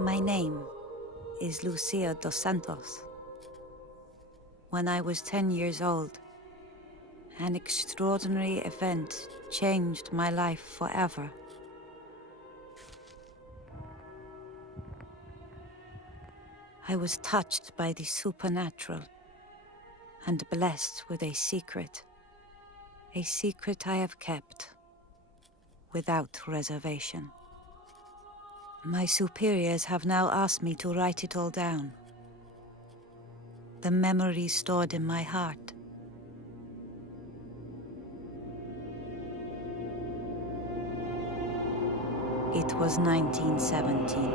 My name is Lucia dos Santos. When I was 10 years old, an extraordinary event changed my life forever. I was touched by the supernatural and blessed with a secret I have kept without reservation. My superiors have now asked me to write it all down. The memories stored in my heart. It was 1917.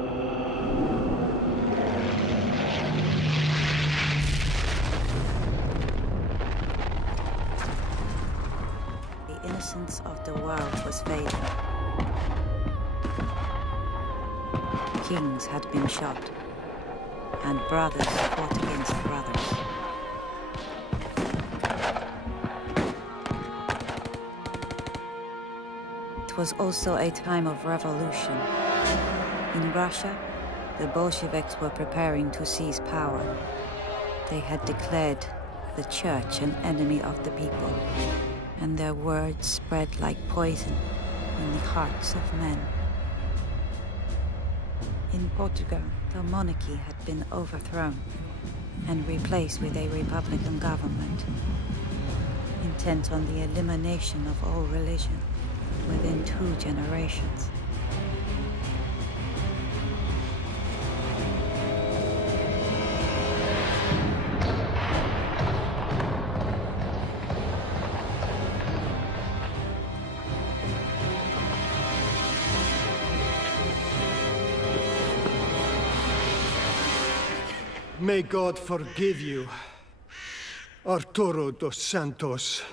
The innocence of the world was fading. Kings had been shot, and brothers fought against brothers. It was also a time of revolution. In Russia, the Bolsheviks were preparing to seize power. They had declared the church an enemy of the people, and their words spread like poison in the hearts of men. In Portugal, the monarchy had been overthrown and replaced with a republican government, intent on the elimination of all religion within 2 generations. May God forgive you, Arturo dos Santos.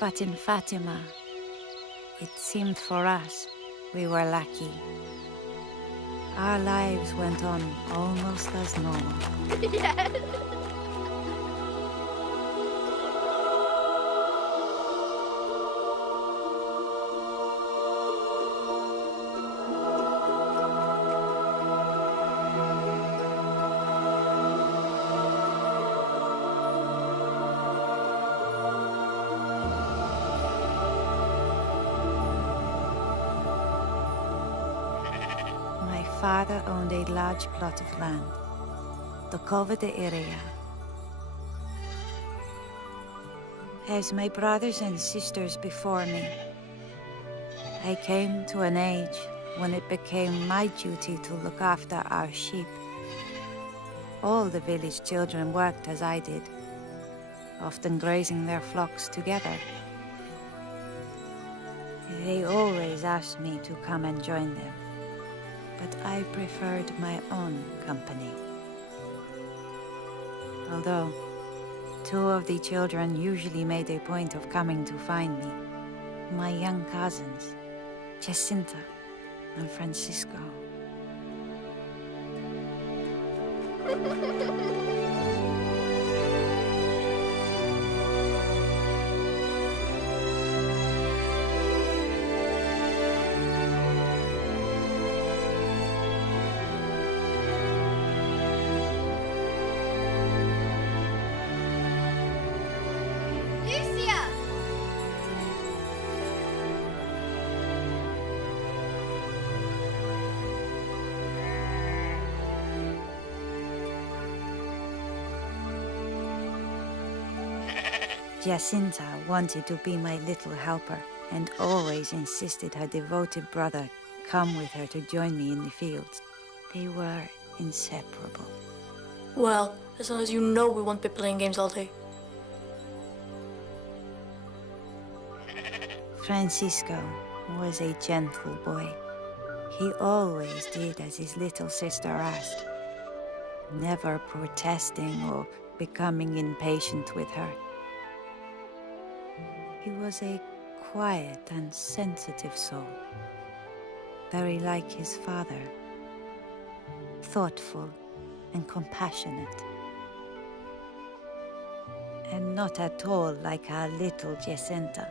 But in Fatima, it seemed for us we were lucky. Our lives went on almost as normal. Yes. My father owned a large plot of land, the Cova de Iria. As my brothers and sisters before me, I came to an age when it became my duty to look after our sheep. All the village children worked as I did, often grazing their flocks together. They always asked me to come and join them, but I preferred my own company. Although 2 of the children usually made a point of coming to find me, my young cousins, Jacinta and Francisco. Lucia! Jacinta wanted to be my little helper and always insisted her devoted brother come with her to join me in the fields. They were inseparable. Well, as long as you know we won't be playing games all day. Francisco was a gentle boy. He always did as his little sister asked. never protesting or becoming impatient with her. He was a quiet and sensitive soul, very like his father, thoughtful and compassionate, and not at all like our little Jacinta,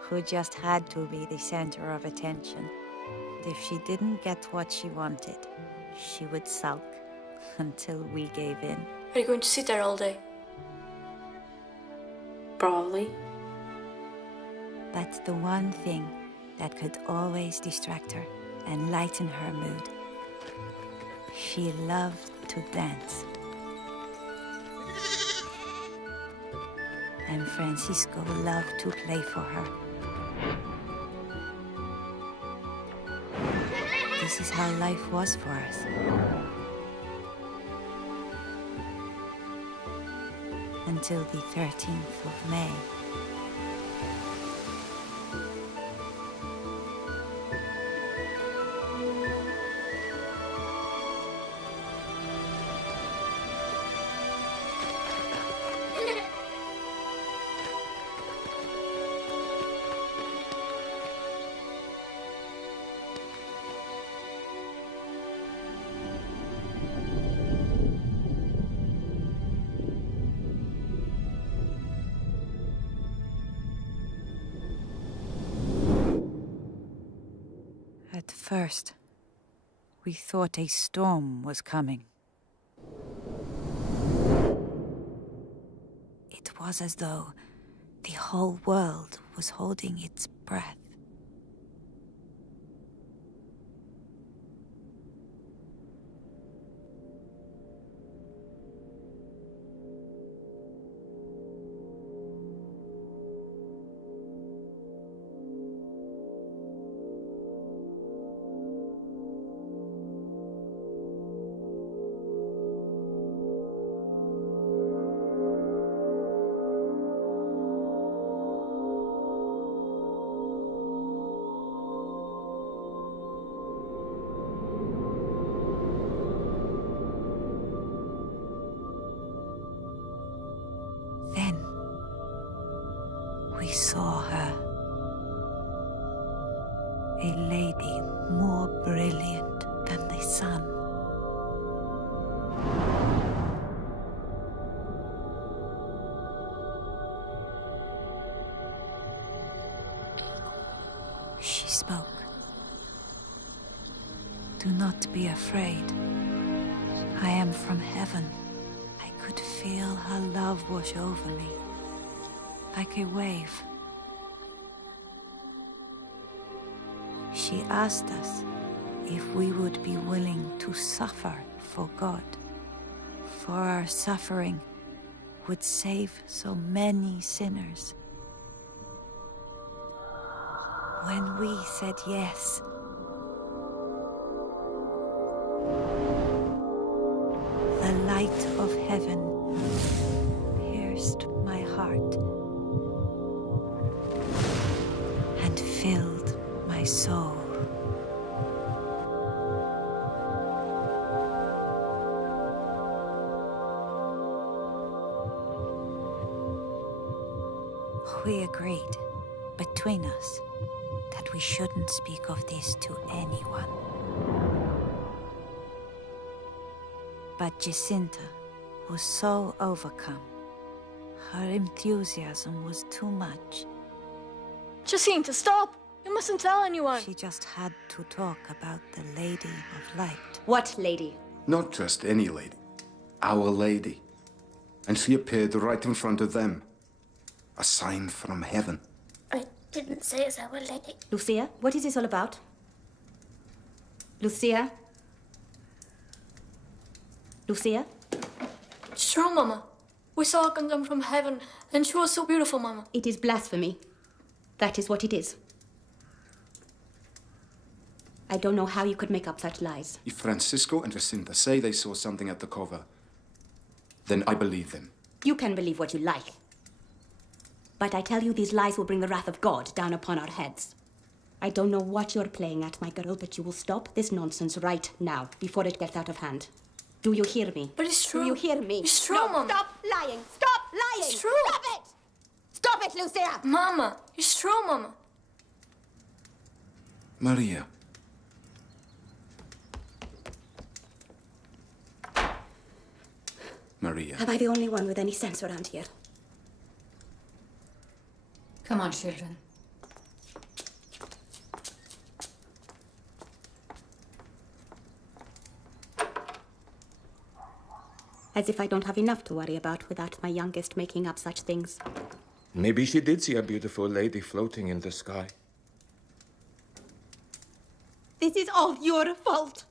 who just had to be the center of attention. If she didn't get what she wanted, she would sulk until we gave in. Are you going to sit there all day? Probably. But the one thing that could always distract her and lighten her mood, she loved to dance. And Francisco loved to play for her. This is how life was for us. Until the 13th of May. At first, we thought a storm was coming. It was as though the whole world was holding its breath. Then we saw her, a lady more brilliant than the sun. She spoke. Do not be afraid. I am from heaven. I could feel her love wash over me, like a wave. She asked us if we would be willing to suffer for God, for our suffering would save so many sinners. When we said yes, the light of heaven pierced my heart and filled my soul. We agreed between us that we shouldn't speak of this to anyone. But Jacinta was so overcome. Her enthusiasm was too much. Jacinta, stop! You mustn't tell anyone. She just had to talk about the Lady of Light. What lady? Not just any lady. Our Lady. And she appeared right in front of them. A sign from heaven. I didn't say it's our lady. Lucia, what is this all about? Lucia? Lucia? It's true, Mama. We saw her come down from heaven, and she was so beautiful, Mama. It is blasphemy. That is what it is. I don't know how you could make up such lies. If Francisco and Jacinta say they saw something at the cover, then I believe them. You can believe what you like. But I tell you, these lies will bring the wrath of God down upon our heads. I don't know what you're playing at, my girl, but you will stop this nonsense right now, before it gets out of hand. Do you hear me? But it's true. Do you hear me? It's true, No, Mama. stop lying! Stop lying! It's true. Stop it! Stop it, Lucia! Mama, it's true, Mama. Maria. Maria. Am I the only one with any sense around here? Come on, children. As if I don't have enough to worry about without my youngest making up such things. Maybe she did see a beautiful lady floating in the sky. This is all your fault.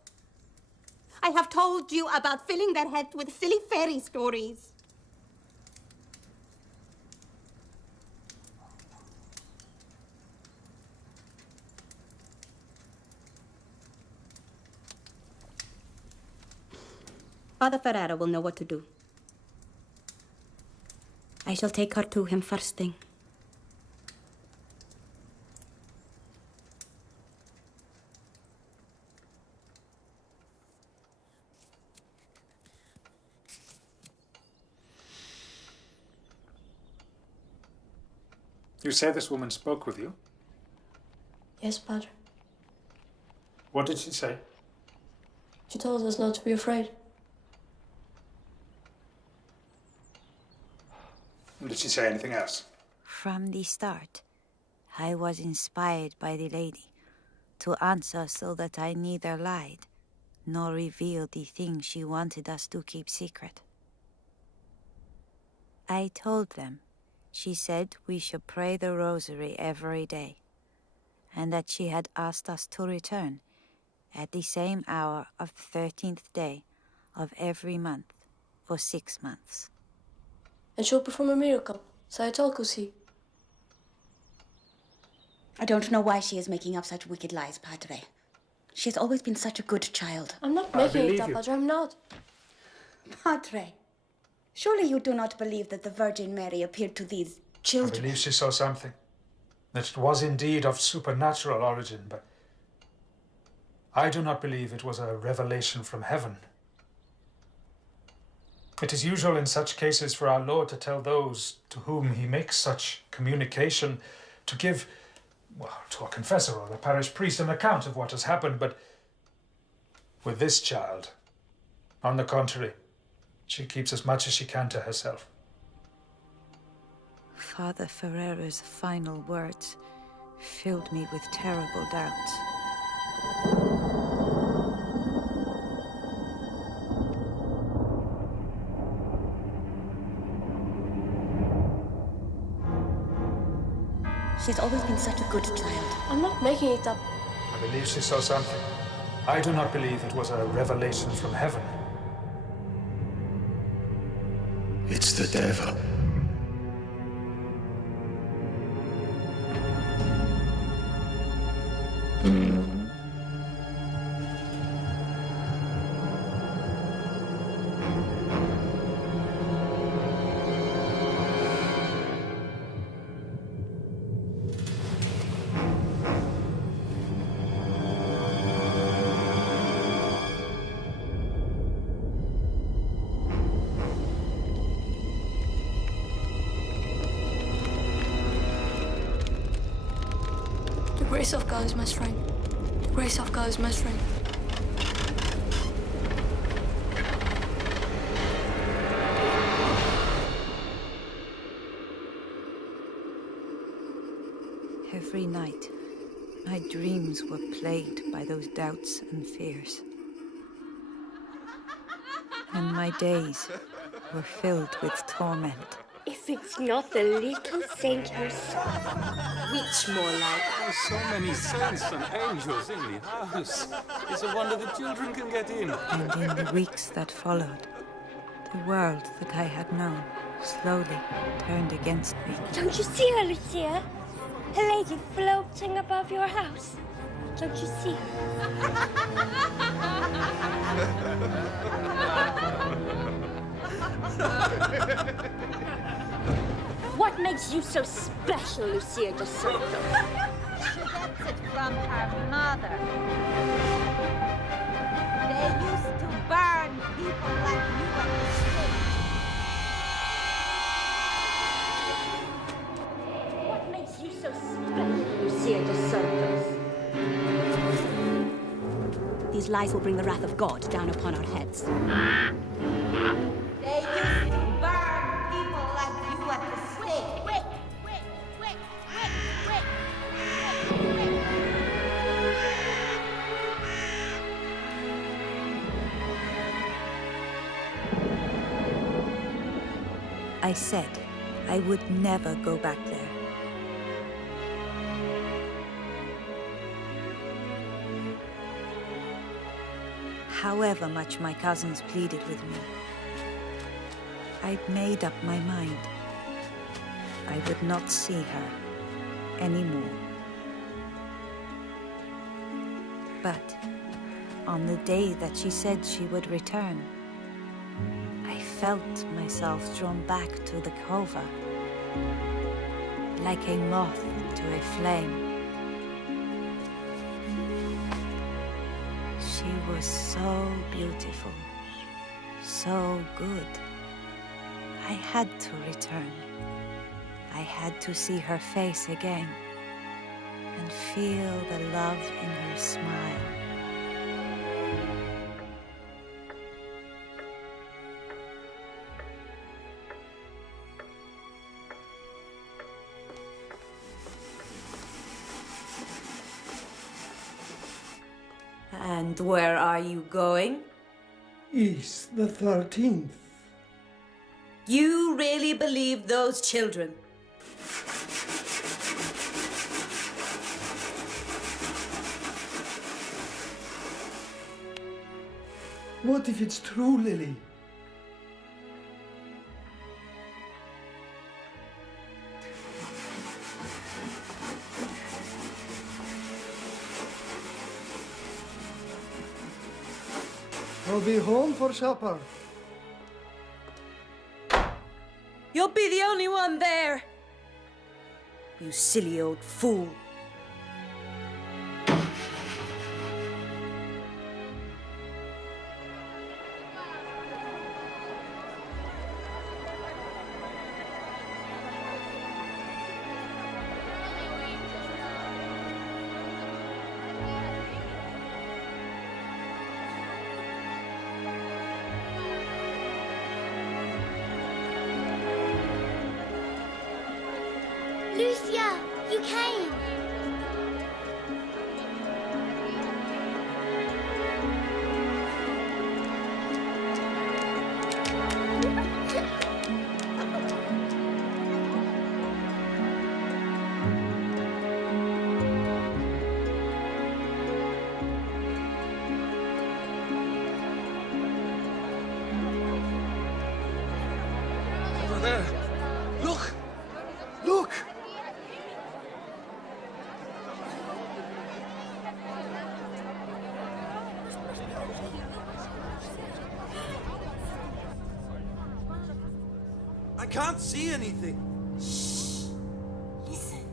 I have told you about filling their heads with silly fairy stories. Father Ferrara will know what to do. I shall take her to him first thing. You say this woman spoke with you? Yes, Padre. What did she say? She told us not to be afraid. Did she say anything else? From the start, I was inspired by the lady to answer so that I neither lied nor revealed the things she wanted us to keep secret. I told them she said we should pray the rosary every day, and that she had asked us to return at the same hour of the 13th day of every month for 6 months. And she'll perform a miracle, so I told Kusi. I don't know why she is making up such wicked lies, Padre. She has always been such a good child. I'm not making it believe up, you. Padre, I'm not. Padre, surely you do not believe that the Virgin Mary appeared to these I children? believe she saw something. That it was indeed of supernatural origin, but I do not believe it was a revelation from heaven. It is usual in such cases for our Lord to tell those to whom he makes such communication to give, well, to a confessor or a parish priest an account of what has happened, but with this child, on the contrary, she keeps as much as she can to herself. Father Ferrera's final words filled me with terrible doubts. She's always been such a good child. I'm not making it up. I believe she saw something. I do not believe it was a revelation from heaven. It's the devil. The grace of God is my strength. The grace of God is my strength. Every night, my dreams were plagued by those doubts and fears. And my days were filled with torment. If it's not the little saint herself. Which more like? So many saints and angels in the house. It's a wonder the children can get in. And in the weeks that followed, the world that I had known slowly turned against me. Don't you see her, Lucia? A lady floating above your house. Don't you see her? What makes you so special, Lucia de Soto? She gets it from her mother. They used to burn people like you at the stake. What makes you so special, Lucia de Santos? These lies will bring the wrath of God down upon our heads. They used to burn people like you at the stake. I said I would never go back there. However much my cousins pleaded with me, I'd made up my mind. I would not see her anymore. But on the day that she said she would return, I felt myself drawn back to the cova, like a moth to a flame. She was so beautiful, so good. I had to return. I had to see her face again and feel the love in her smile. And where are you going? East the 13th. You really believe those children? What if it's true, Lily? I'll be home for supper. You'll be the only one there. You silly old fool. Lucia, you came. Over there. Look! Look! I can't see anything. Listen.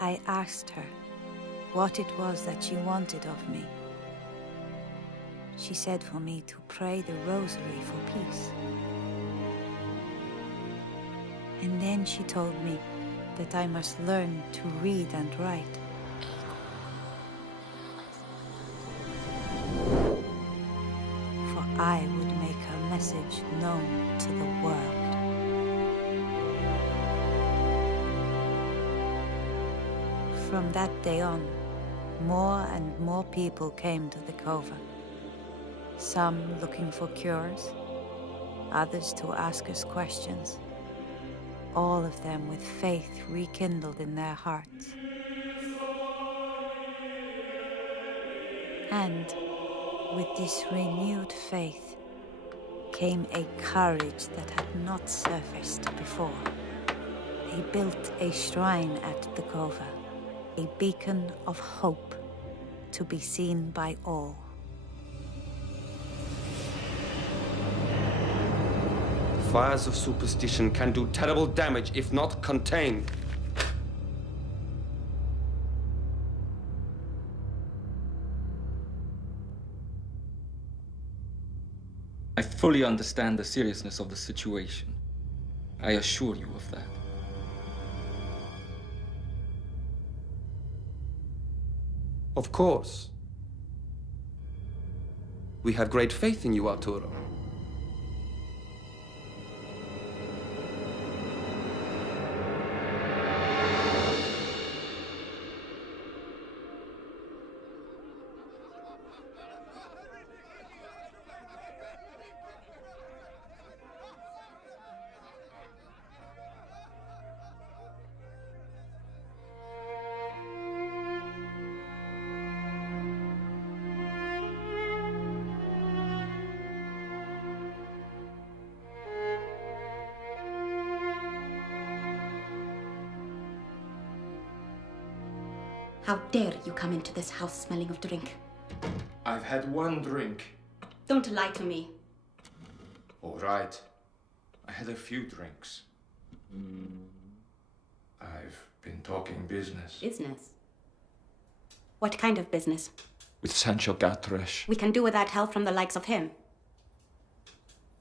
I asked her what it was that she wanted of me. She said for me to pray the rosary for peace. And then she told me that I must learn to read and write. For I would make her message known to the world. From that day on, more and more people came to the cover. Some looking for cures, others to ask us questions. All of them with faith rekindled in their hearts. And with this renewed faith came a courage that had not surfaced before. They built a shrine at the cover, a beacon of hope to be seen by all. Fires of superstition can do terrible damage if not contained. I fully understand the seriousness of the situation. I assure you of that. Of course. We have great faith in you, Arturo. How dare you come into this house smelling of drink? I've had one drink. Don't lie to me. All right. I had a few drinks. I've been talking business. Business? What kind of business? With Sancho Gatresh. We can do without help from the likes of him.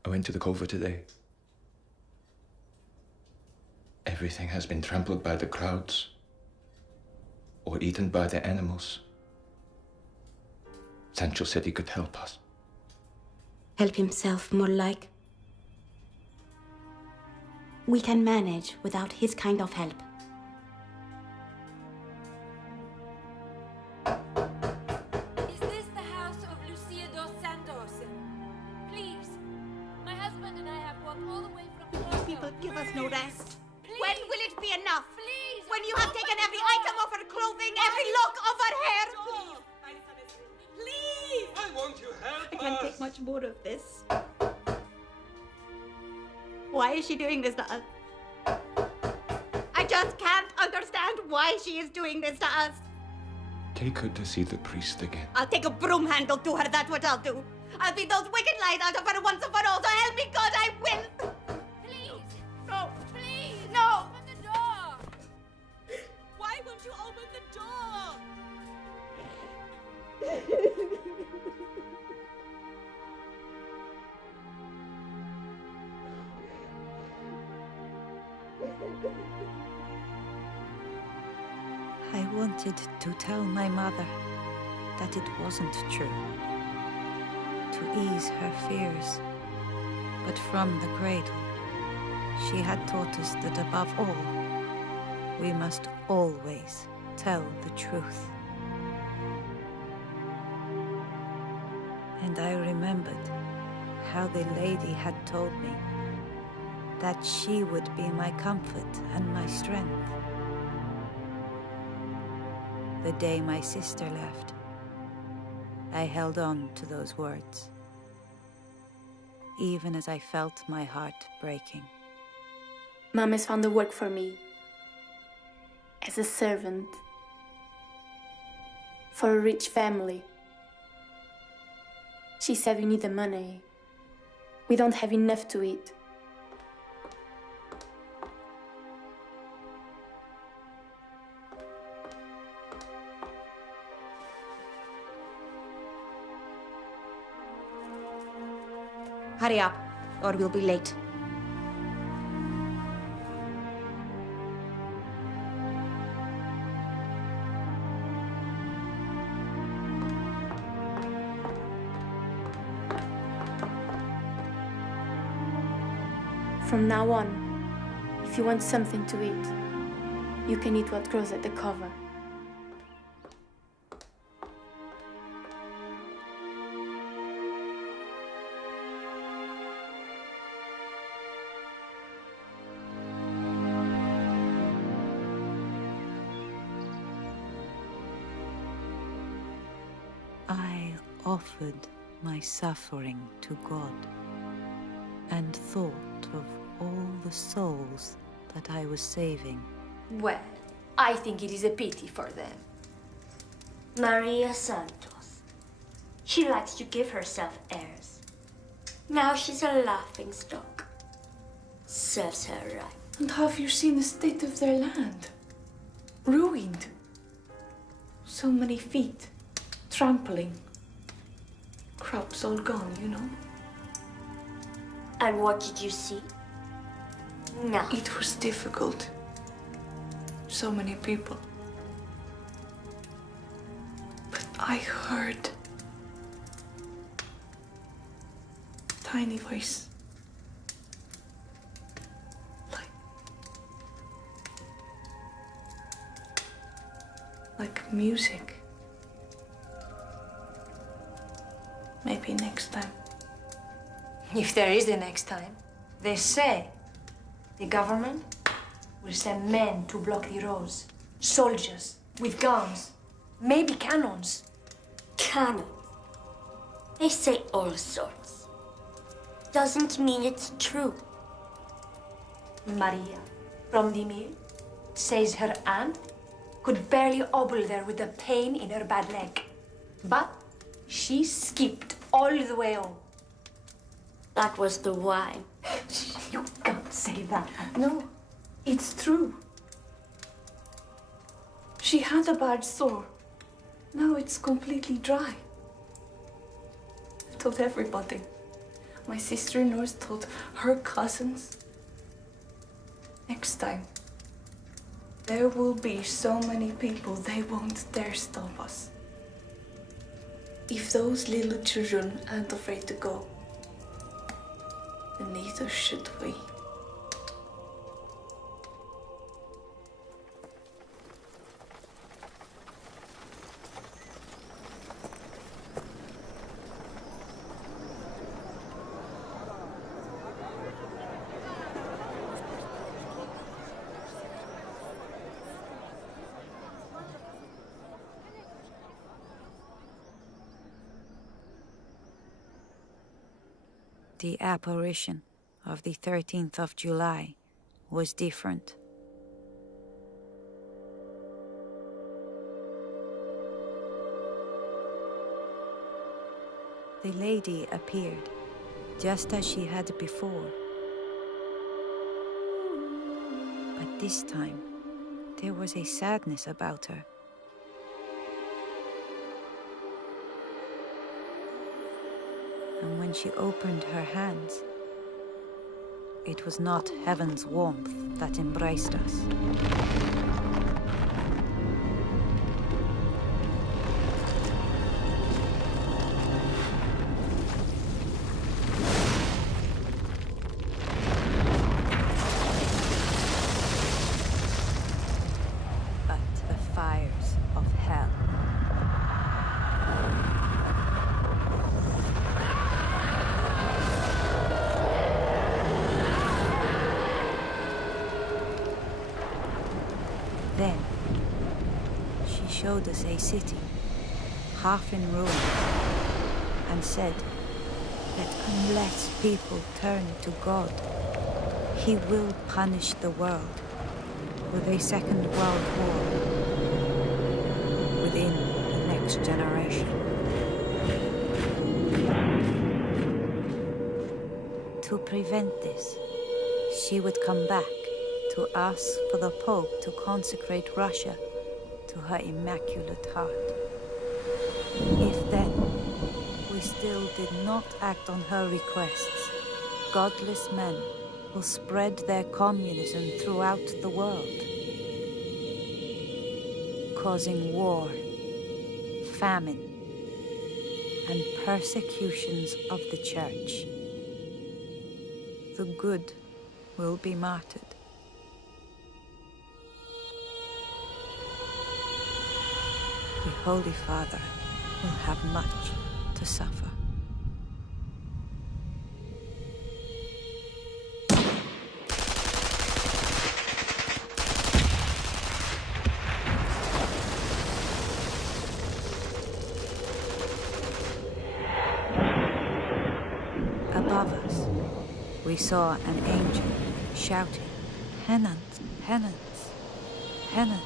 I went to the cover today. Everything has been trampled by the crowds or eaten by the animals. Sancho said he could help us. Help himself, more like. We can manage without his kind of help. Is this the house of Lucia dos Santos? Please, my husband and I have walked all the way from Porto. People give us no rest. Please. When will it be enough? Please. When you have taken every item of her clothing, every lock of her hair? Please! Why won't you help I can't take much more of this. Why is she doing this to us? I just can't understand why she is doing this to us. Take her to see the priest again. I'll take a broom handle to her, that's what I'll do. I'll beat those wicked lies out of her once and for all, so help me God, I will! Please. No. Please. No! Open the door. Why won't you open the door? I wanted to tell my mother that it wasn't true, to ease her fears. But from the cradle, she had taught us that above all, we must always tell the truth. And I remembered how the lady had told me that she would be my comfort and my strength. The day my sister left, I held on to those words, even as I felt my heart breaking. Mom has found the work for me as a servant for a rich family. She said we need the money. We don't have enough to eat. Hurry up, or we'll be late. From now on, if you want something to eat, you can eat what grows at the cover. I offered my suffering to God and thought of all the souls that I was saving. Well, I think it is a pity for them. Maria Santos. She likes to give herself airs. Now she's a laughingstock. Serves her right. And have you seen the state of their land? Ruined. So many feet. Trampling. Crops all gone, you know. And what did you see? No. It was difficult. So many people. But I heard a tiny voice. Like music. Maybe next time. If there is a next time, they say the government will send men to block the roads. Soldiers with guns, maybe cannons. Cannons? They say all sorts. Doesn't mean it's true. Maria from the mill says her aunt could barely obble there with the pain in her bad leg. But she skipped all the way home. That was the wine. You can't say that. No, it's true. She had a bad sore. Now it's completely dry. I told everybody. My sister-in-laws told her cousins. Next time, there will be so many people they won't dare stop us. If those little children aren't afraid to go, then neither should we. The apparition of the 13th of July was different. The lady appeared, just as she had before. But this time, there was a sadness about her. And when she opened her hands, it was not heaven's warmth that embraced us. But the fires of hell. Then, she showed us a city, half in ruins, and said that unless people turn to God, He will punish the world with a second world war within the next generation. To prevent this, she would come back to ask for the Pope to consecrate Russia to her Immaculate Heart. If then we still did not act on her requests, godless men will spread their communism throughout the world, causing war, famine, and persecutions of the Church. The good will be martyred. The Holy Father will have much to suffer. Above us, we saw an angel shouting, "Penance, penance, penance."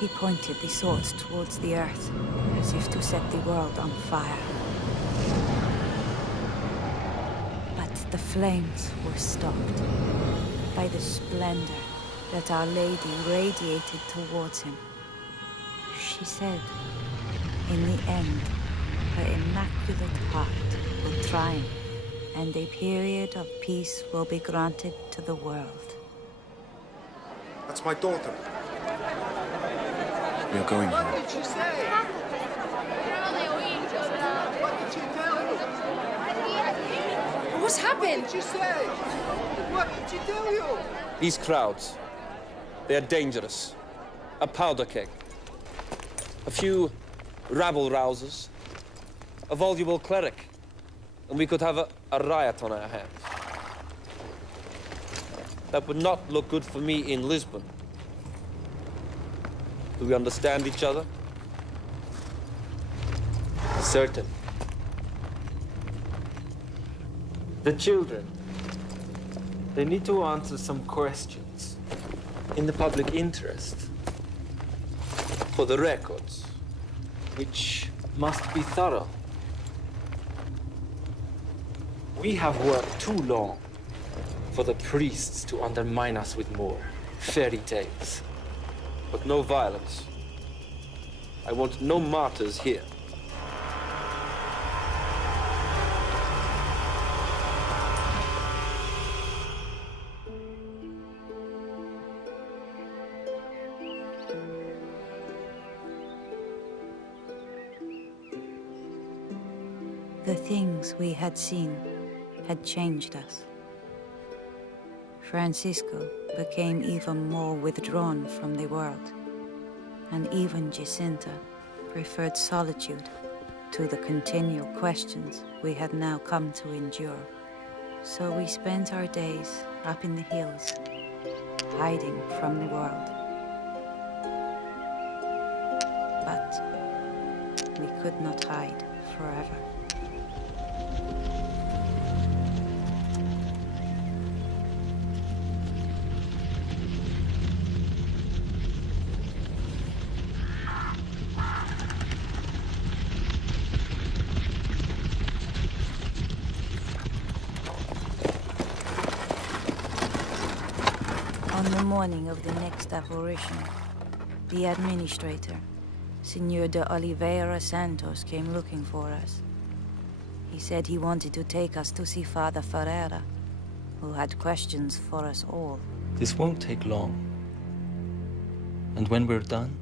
He pointed the swords towards the earth, as if to set the world on fire. But the flames were stopped by the splendor that Our Lady radiated towards him. She said, in the end, her immaculate heart will triumph, and a period of peace will be granted to the world. That's my daughter. We are going What home. did she say? What did she tell you? What's happened? What did she say? What did she tell you? These crowds, they are dangerous. A powder keg. A few rabble-rousers. A voluble cleric. And we could have a riot on our hands. That would not look good for me in Lisbon. Do we understand each other? Certain. The children, they need to answer some questions in the public interest. For the records. Which must be thorough. We have worked too long for the priests to undermine us with more fairy tales. But no violence. I want no martyrs here. The things we had seen had changed us. Francisco became even more withdrawn from the world, and even Jacinta preferred solitude to the continual questions we had now come to endure. So we spent our days up in the hills, hiding from the world. But we could not hide forever. On the morning of the next apparition, the administrator, Senor de Oliveira Santos, came looking for us. He said he wanted to take us to see Father Ferreira, who had questions for us all. This won't take long. And when we're done,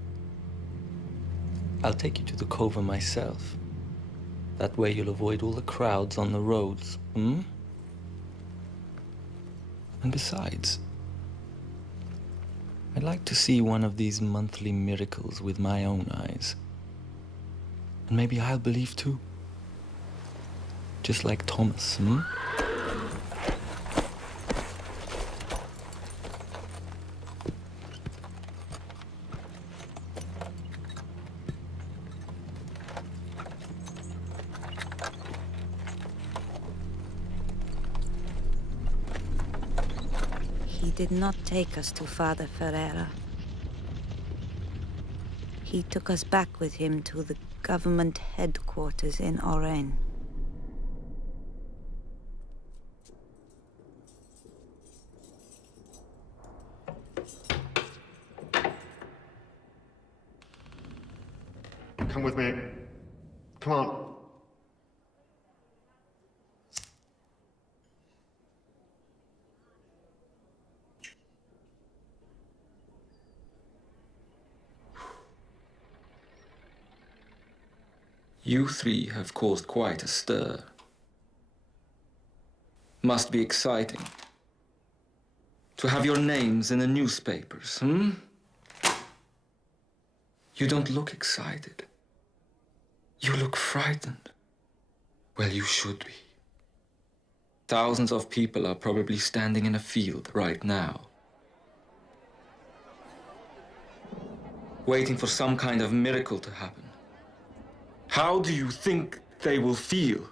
I'll take you to the cover myself. That way you'll avoid all the crowds on the roads, hmm? And besides, I'd like to see one of these monthly miracles with my own eyes. And maybe I'll believe too. Just like Thomas, hmm? He did not take us to Father Ferreira. He took us back with him to the government headquarters in Oren. Come with me. Come on. You three have caused quite a stir. Must be exciting. To have your names in the newspapers, hmm? You don't look excited. You look frightened. Well, you should be. Thousands of people are probably standing in a field right now, waiting for some kind of miracle to happen. How do you think they will feel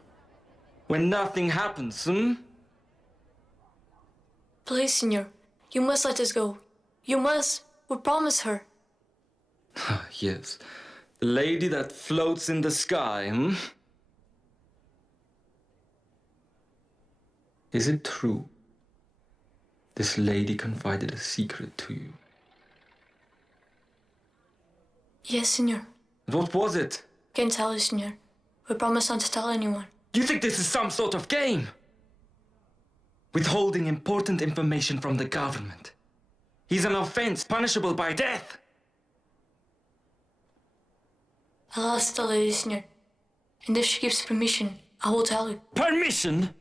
when nothing happens, hmm? Please, Senor, you must let us go. You must. We promise her. Yes, the lady that floats in the sky, hmm? Is it true this lady confided a secret to you? Yes, Senor. What was it? Can't tell you, Senor. We promise not to tell anyone. You think this is some sort of game? Withholding important information from the government is an offense punishable by death. I'll ask the lady, Senor. And if she gives permission, I will tell you. Permission?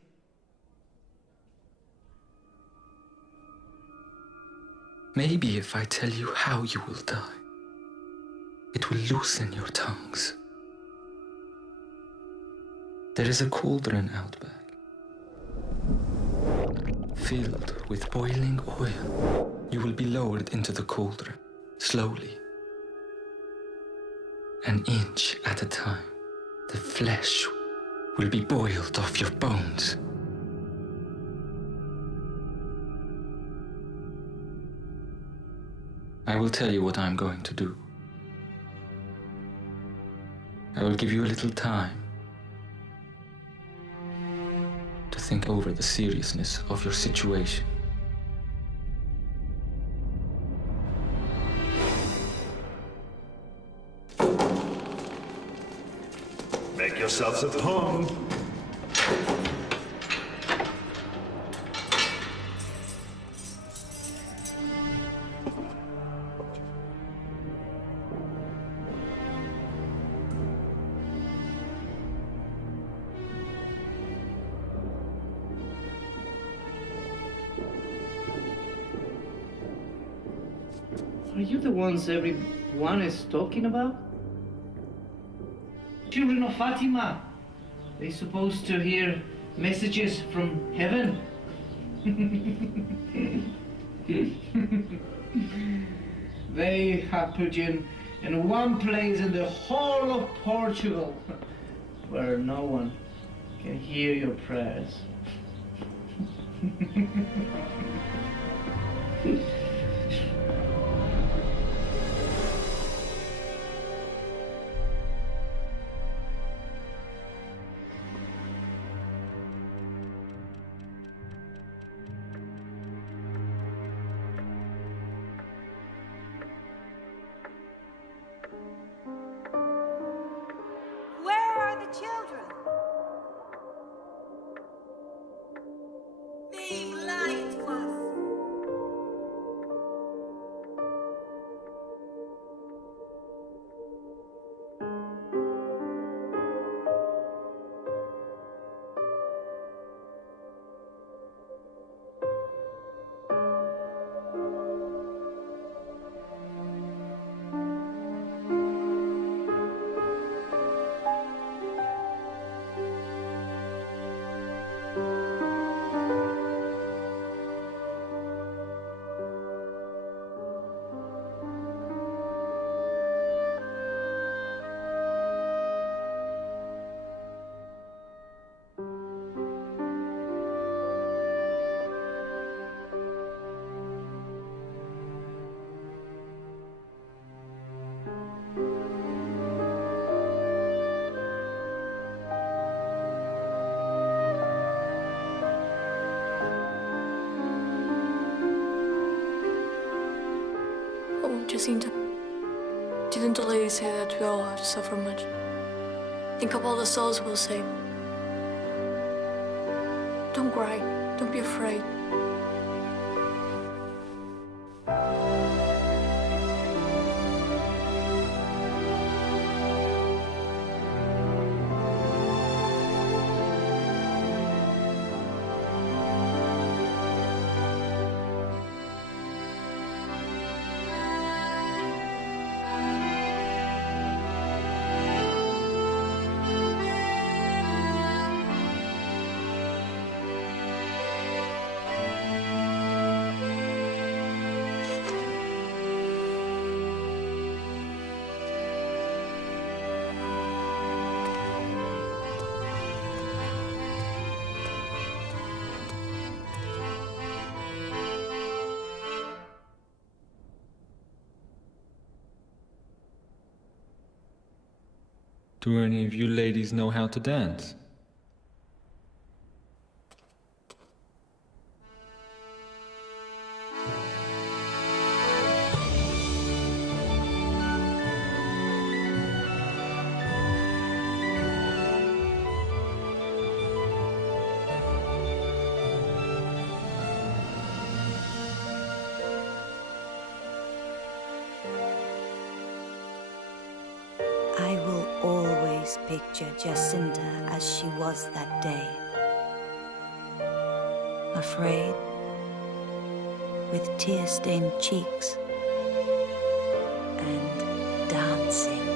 Maybe if I tell you how you will die, it will loosen your tongues. There is a cauldron out back, filled with boiling oil. You will be lowered into the cauldron, slowly. An inch at a time, the flesh will be boiled off your bones. I will tell you what I'm going to do. I will give you a little time to think over the seriousness of your situation. Make yourselves at home. Are you the ones everyone is talking about? Children of Fatima. They supposed to hear messages from heaven. They have put you in one place in the whole of Portugal where no one can hear your prayers. Where are the children? Being lied to us. Oh, Jacinta, didn't the lady say that we all have to suffer much? Think of all the souls we'll save. Don't cry. Don't be afraid. Do any of you ladies know how to dance? I will always picture Jacinta as she was that day. Afraid, with tear-stained cheeks, and dancing.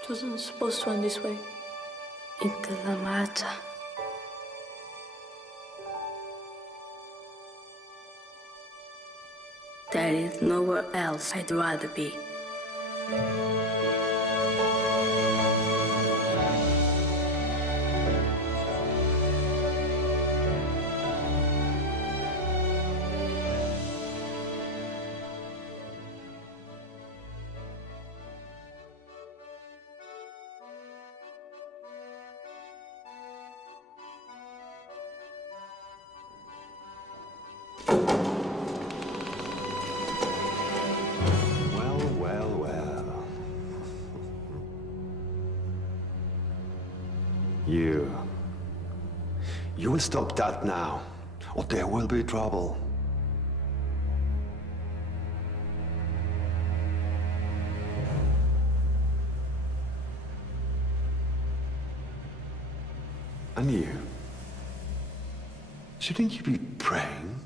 It wasn't supposed to end this way. Into the matter. There is nowhere else I'd rather be. You will stop that now, or there will be trouble. And you? Shouldn't you be praying?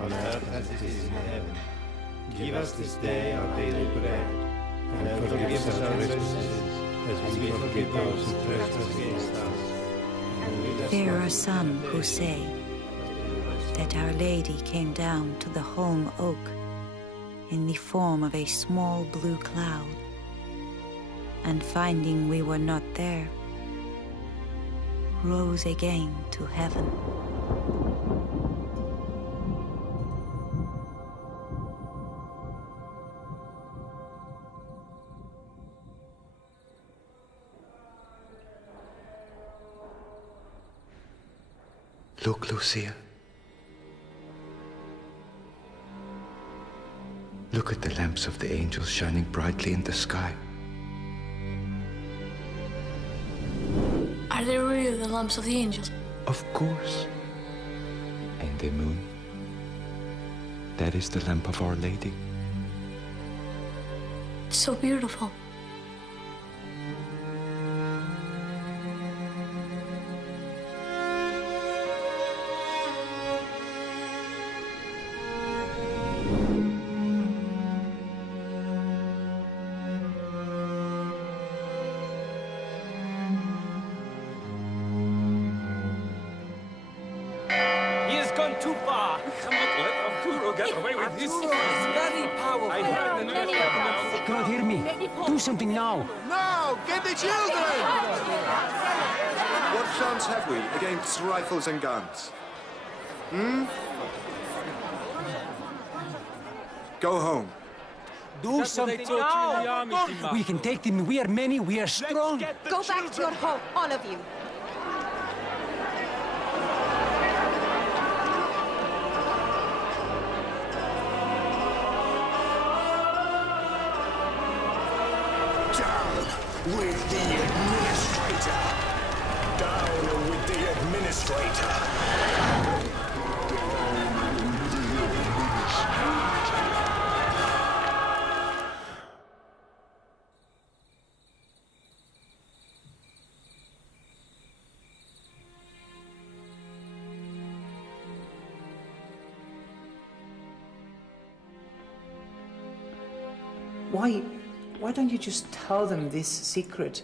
On earth as it is in heaven. Give us this day our daily bread, and forgive us our trespasses, as we forgive those who trespass against us. And lead us There not are some into who say that Our Lady came down to the home oak in the form of a small blue cloud, and finding we were not there, rose again to heaven. Look, Lucia. Look at the lamps of the angels shining brightly in the sky. Are they really the lamps of the angels? Of course. And the moon. That is the lamp of Our Lady. It's so beautiful. He has gone too far. will get away with this. It's very powerful. I heard the news. You cannot hear me. Do something now. No! Get the children! What chance have we against rifles and guns? Hmm? Go home. Do something now. We can take them. We are many. We are strong. Go back to your home, all of you. With the administrator. Down with the administrator. Why don't you just tell them this secret?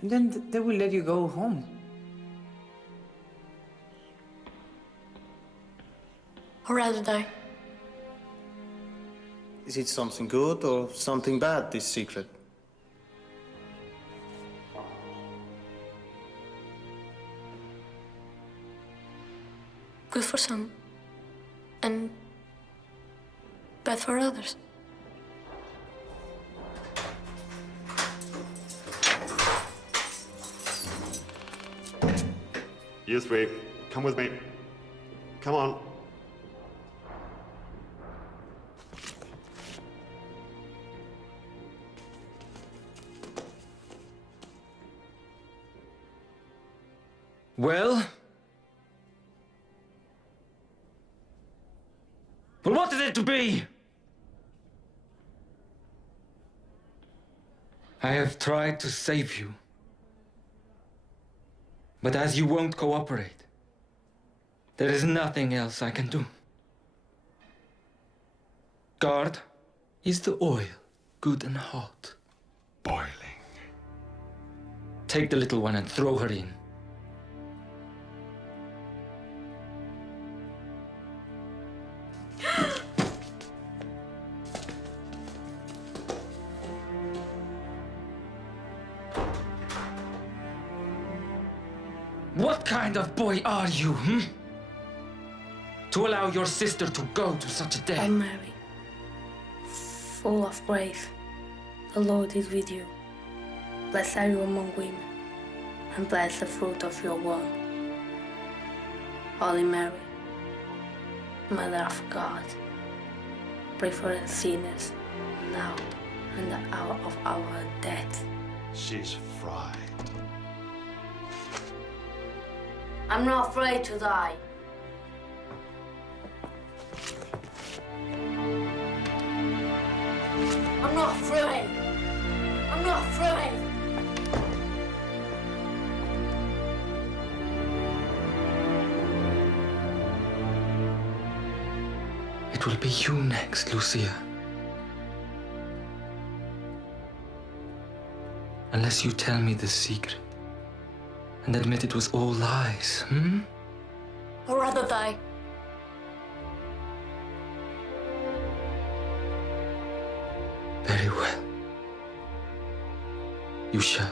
And then they will let you go home. I'd rather die. Is it something good or something bad, this secret? Good for some, and bad for others. You three, come with me. Come on. Well? Well, what is it to be? I have tried to save you. But as you won't cooperate, there is nothing else I can do. Guard, is the oil good and hot? Boiling. Take the little one and throw her in. What kind of boy are you, to allow your sister to go to such a death? I'm Mary, full of grace. The Lord is with you. Blessed are you among women, and blessed the fruit of your womb. Holy Mary, Mother of God, pray for us sinners, now and the hour of our death. She's fried. I'm not afraid to die. I'm not afraid. I'm not afraid. It will be you next, Lucia. Unless you tell me the secret and admit it was all lies, I'd rather die. Very well. You shall.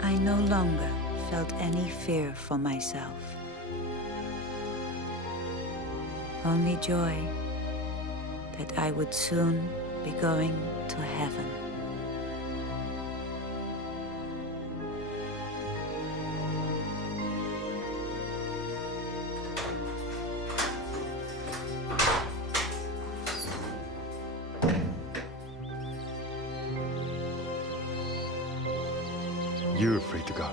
I no longer felt any fear for myself. Only joy that I would soon be going to heaven. You're free to go.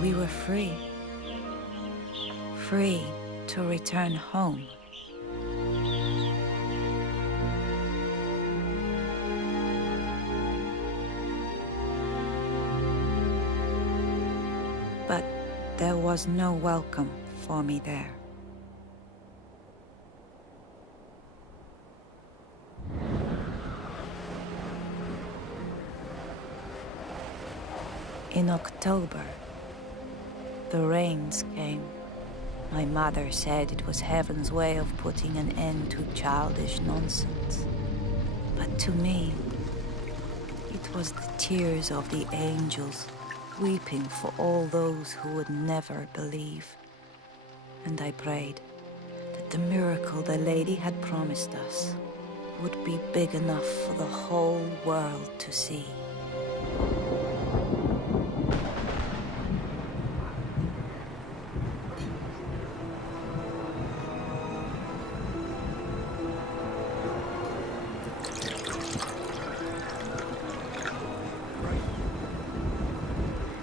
We were free. Free to return home. But there was no welcome for me there. In October, the rains came. My mother said it was heaven's way of putting an end to childish nonsense. But to me, it was the tears of the angels weeping for all those who would never believe. And I prayed that the miracle the lady had promised us would be big enough for the whole world to see.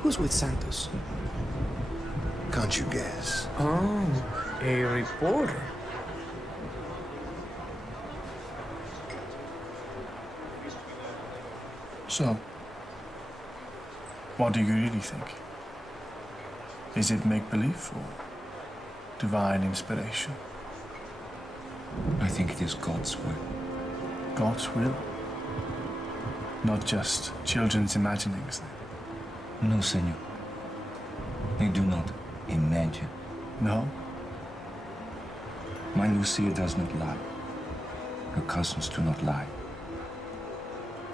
Who's with Santos? Can't you guess? Oh, a reporter. So, what do you really think? Is it make-believe or divine inspiration? I think it is God's will. God's will? Not just children's imaginings, then? No, senor. I do not imagine. No? My Lucia does not lie. Her cousins do not lie.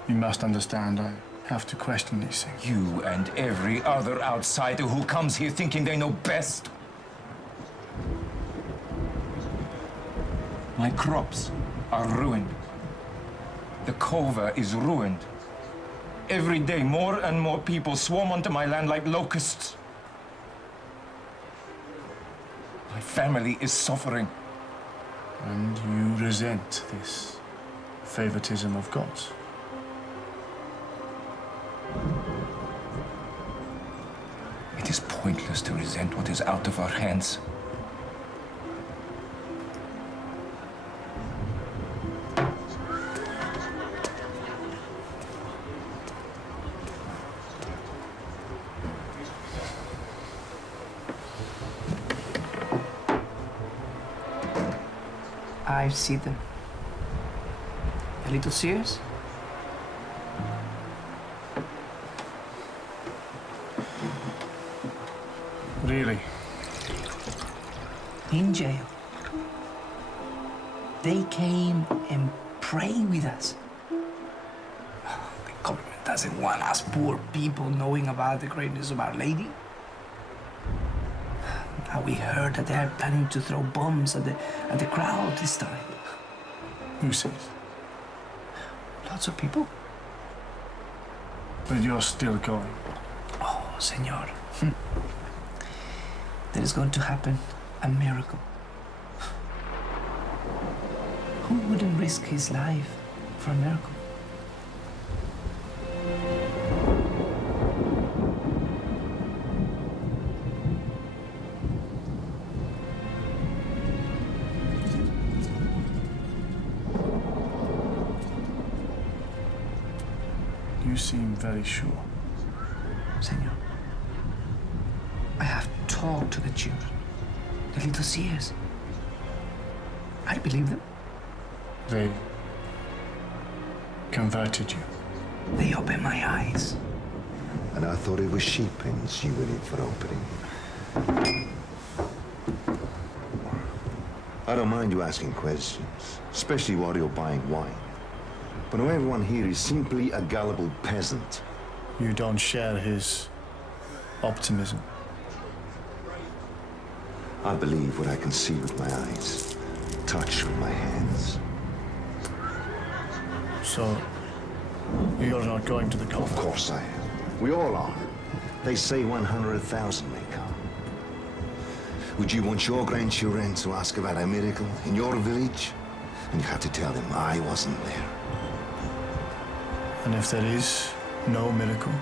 You must understand, I have to question these things. You and every other outsider who comes here thinking they know best. My crops are ruined. The cova is ruined. Every day, more and more people swarm onto my land like locusts. My family is suffering. And you resent this favoritism of God's? It is pointless to resent what is out of our hands. I see them. A little serious? Really? In jail. They came and prayed with us. The government doesn't want us poor people knowing about the greatness of Our Lady. Now we heard that they are planning to throw bombs at the crowd this time. Who says? Lots of people. But you're still going. Oh, senor. There is going to happen a miracle. Who wouldn't risk his life for a miracle? You seem very sure. Senor, I have talked to the children, the little seers. I believe them. They converted you. They opened my eyes. And I thought it was sheep pens you went in for opening. I don't mind you asking questions, especially while you're buying wine. But now everyone here is simply a gullible peasant. You don't share his optimism. I believe what I can see with my eyes, touch with my hands. So, you're not going to the cove? Of course I am. We all are. They say 100,000 may come. Would you want your grandchildren to ask about a miracle in your village? And you have to tell them I wasn't there. And if there is no miracle?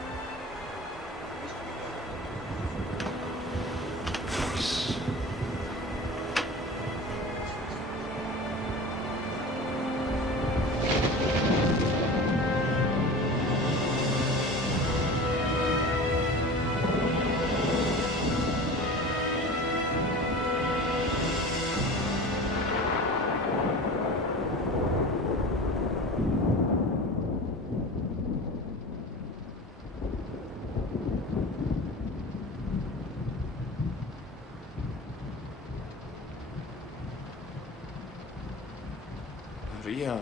Maria.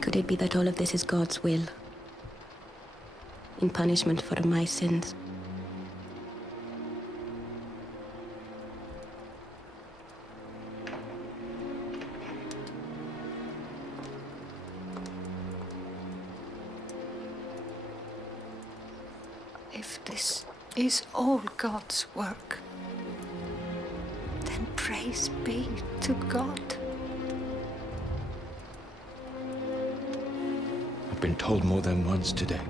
Could it be that all of this is God's will? In punishment for my sins? If this is all God's work, then praise be to God. I've been told more than once today.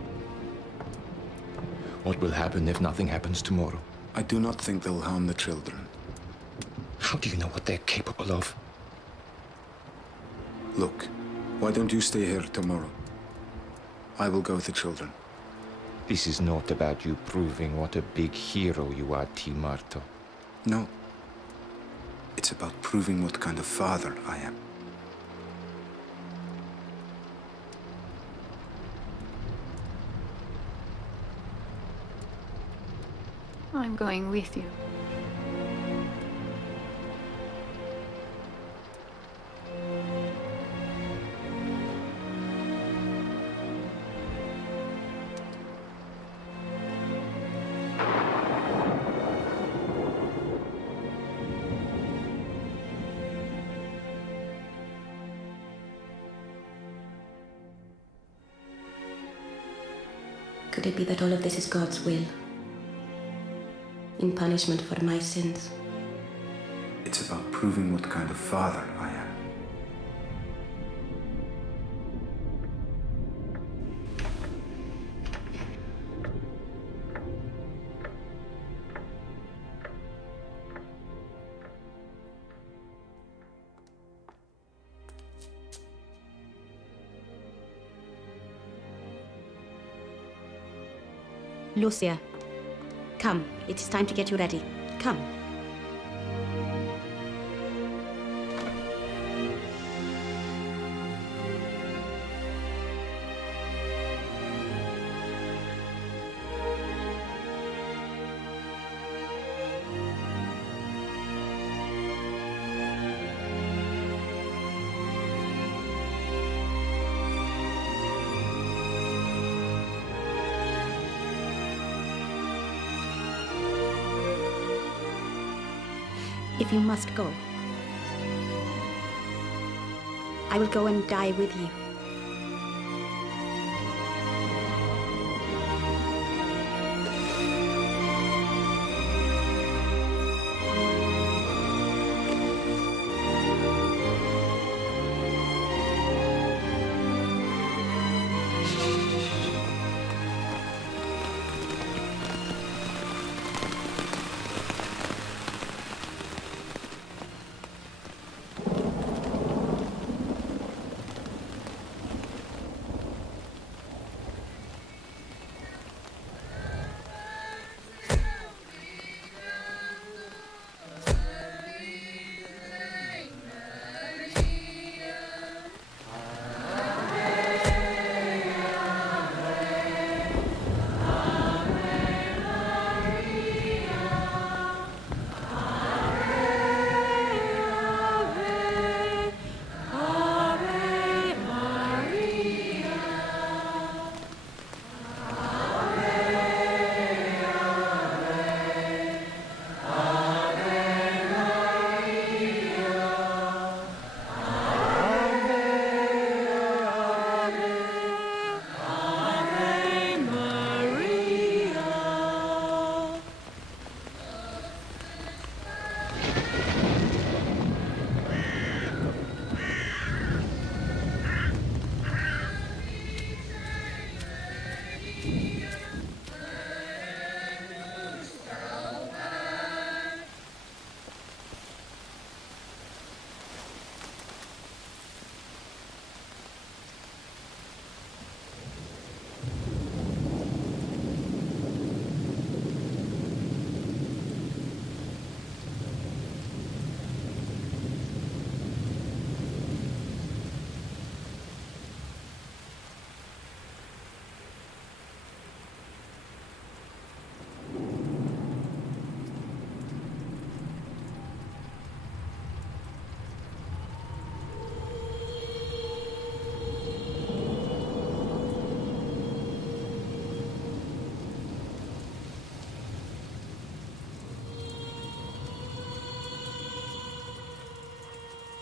What will happen if nothing happens tomorrow? I do not think they'll harm the children. How do you know what they're capable of? Look, why don't you stay here tomorrow? I will go with the children. This is not about you proving what a big hero you are, T. Marto. No. It's about proving what kind of father I am. I'm going with you. Could it be that all of this is God's will? In punishment for my sins? It's about proving what kind of father I am. Lucia, come. It is time to get you ready. Come. If you must go, I will go and die with you.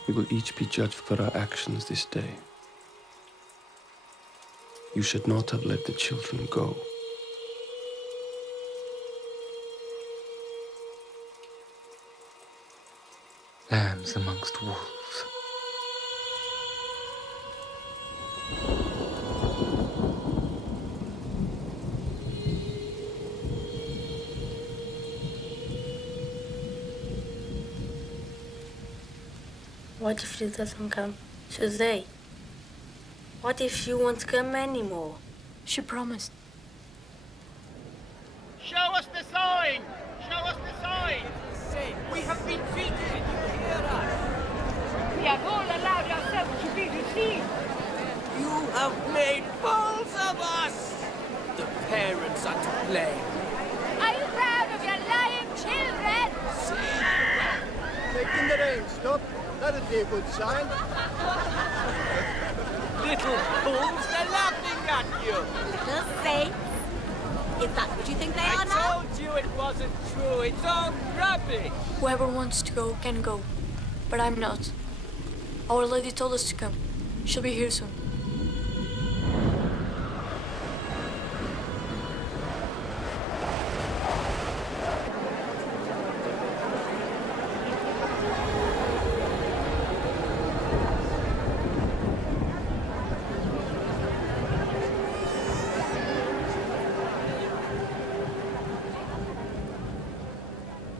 We will each be judged for our actions this day. You should not have let the children go. Lambs amongst wolves. What if she doesn't come today? What if she won't come anymore? She promised. Show us the sign! Show us the sign! We have been cheated! We have all allowed ourselves to be deceived. You have made fools of us! The parents are to blame. Are you proud of your lying children? Making the rain stop. That'd be a good sign. Little fools, they're laughing at you! Little saints? Is that what you think they are now? I told you it wasn't true. It's all rubbish. Whoever wants to go can go, but I'm not. Our Lady told us to come. She'll be here soon.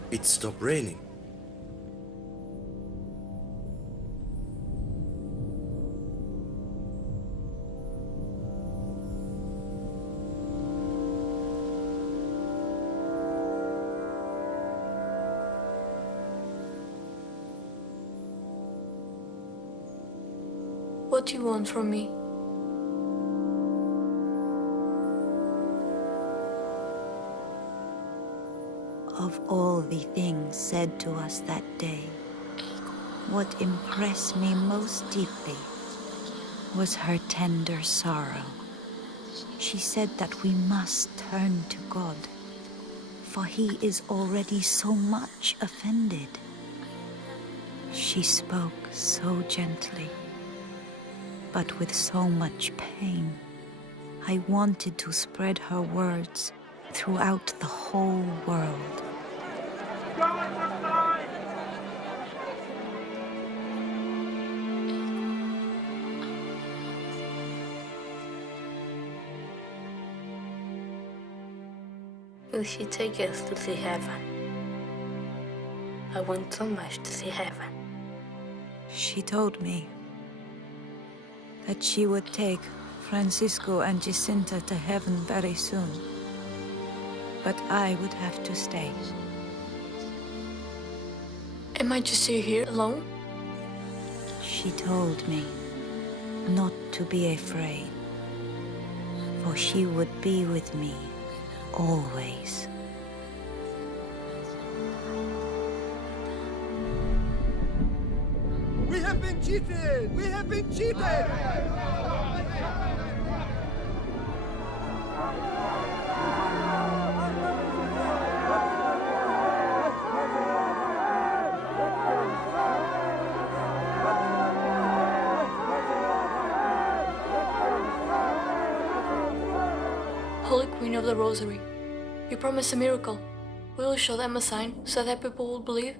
It stopped raining. What do you want from me? Of all the things said to us that day, what impressed me most deeply was her tender sorrow. She said that we must turn to God, for He is already so much offended. She spoke so gently, but with so much pain. I wanted to spread her words throughout the whole world. Will she take us to see heaven? I want so much to see heaven. She told me that she would take Francisco and Jacinta to heaven very soon, but I would have to stay. Am I to stay here alone? She told me not to be afraid, for she would be with me always. We have been cheated! We have been cheated! Holy Queen of the Rosary, you promised a miracle. Will you show them a sign so that people will believe?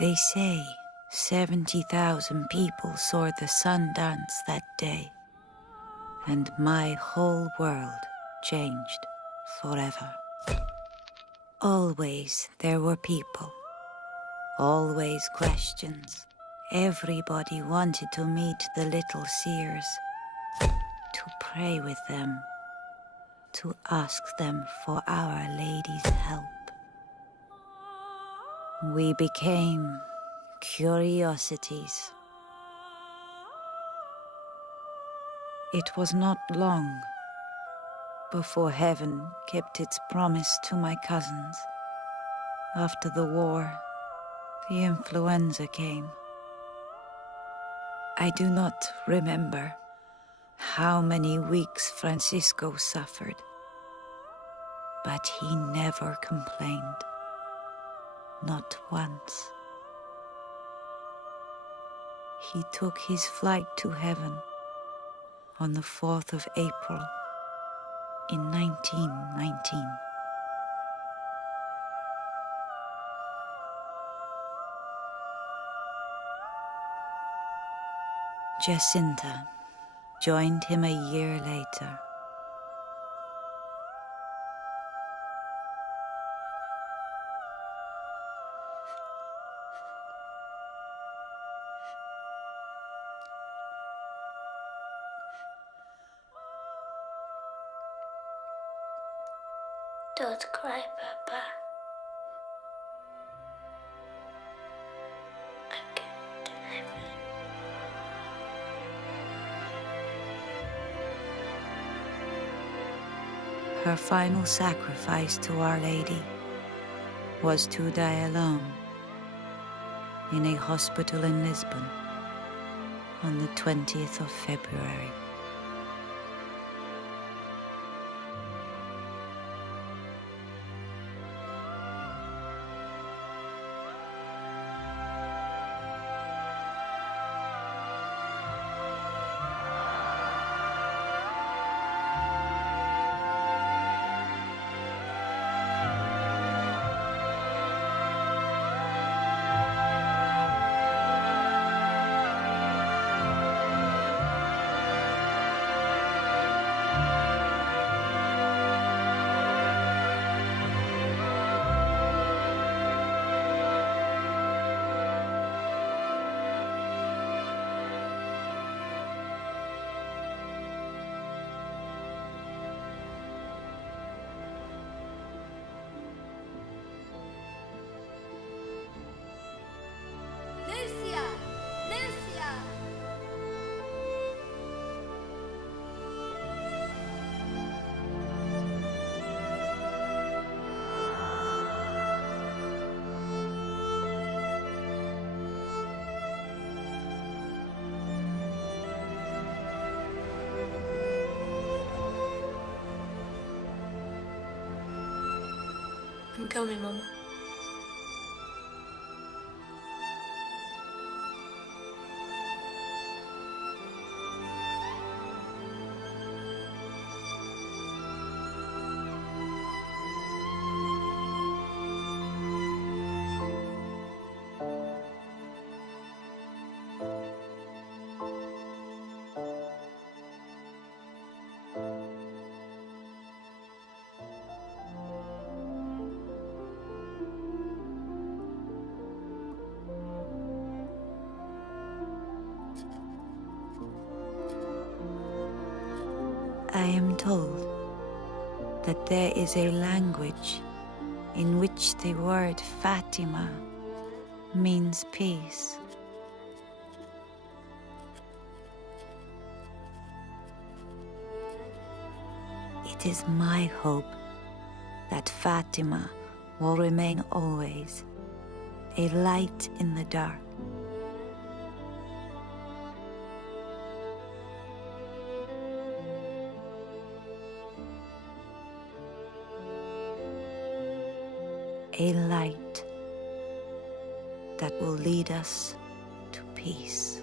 They say 70,000 people saw the sun dance that day, and my whole world changed forever. Always there were people, always questions. Everybody wanted to meet the little seers, to pray with them, to ask them for Our Lady's help. We became curiosities. It was not long before heaven kept its promise to my cousins. After the war, the influenza came. I do not remember how many weeks Francisco suffered, but he never complained, not once. He took his flight to heaven on the 4th of April in 1919. Jacinta joined him a year later. Don't cry, Papa. I'm going to heaven. Her final sacrifice to Our Lady was to die alone in a hospital in Lisbon on the 20th of February. Lucia! Lucia! I'm coming, Mama. I am told that there is a language in which the word Fatima means peace. It is my hope that Fatima will remain always a light in the dark. A light that will lead us to peace.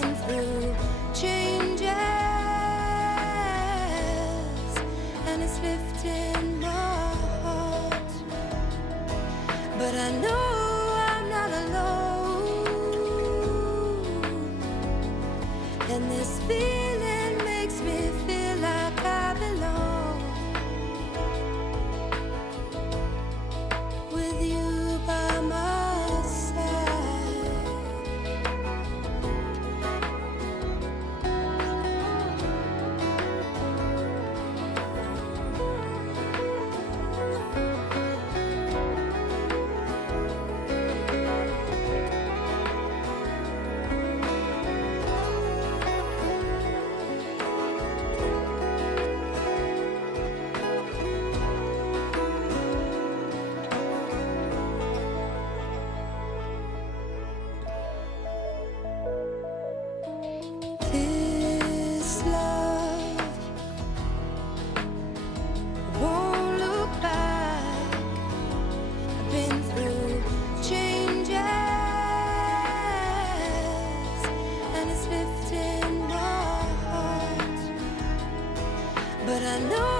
been through changes, and it's lifting my heart. But I know I'm not alone, and this feeling makes me feel like I belong with you by my side. This love won't look back. I've been through changes, and it's lifting my heart. But I know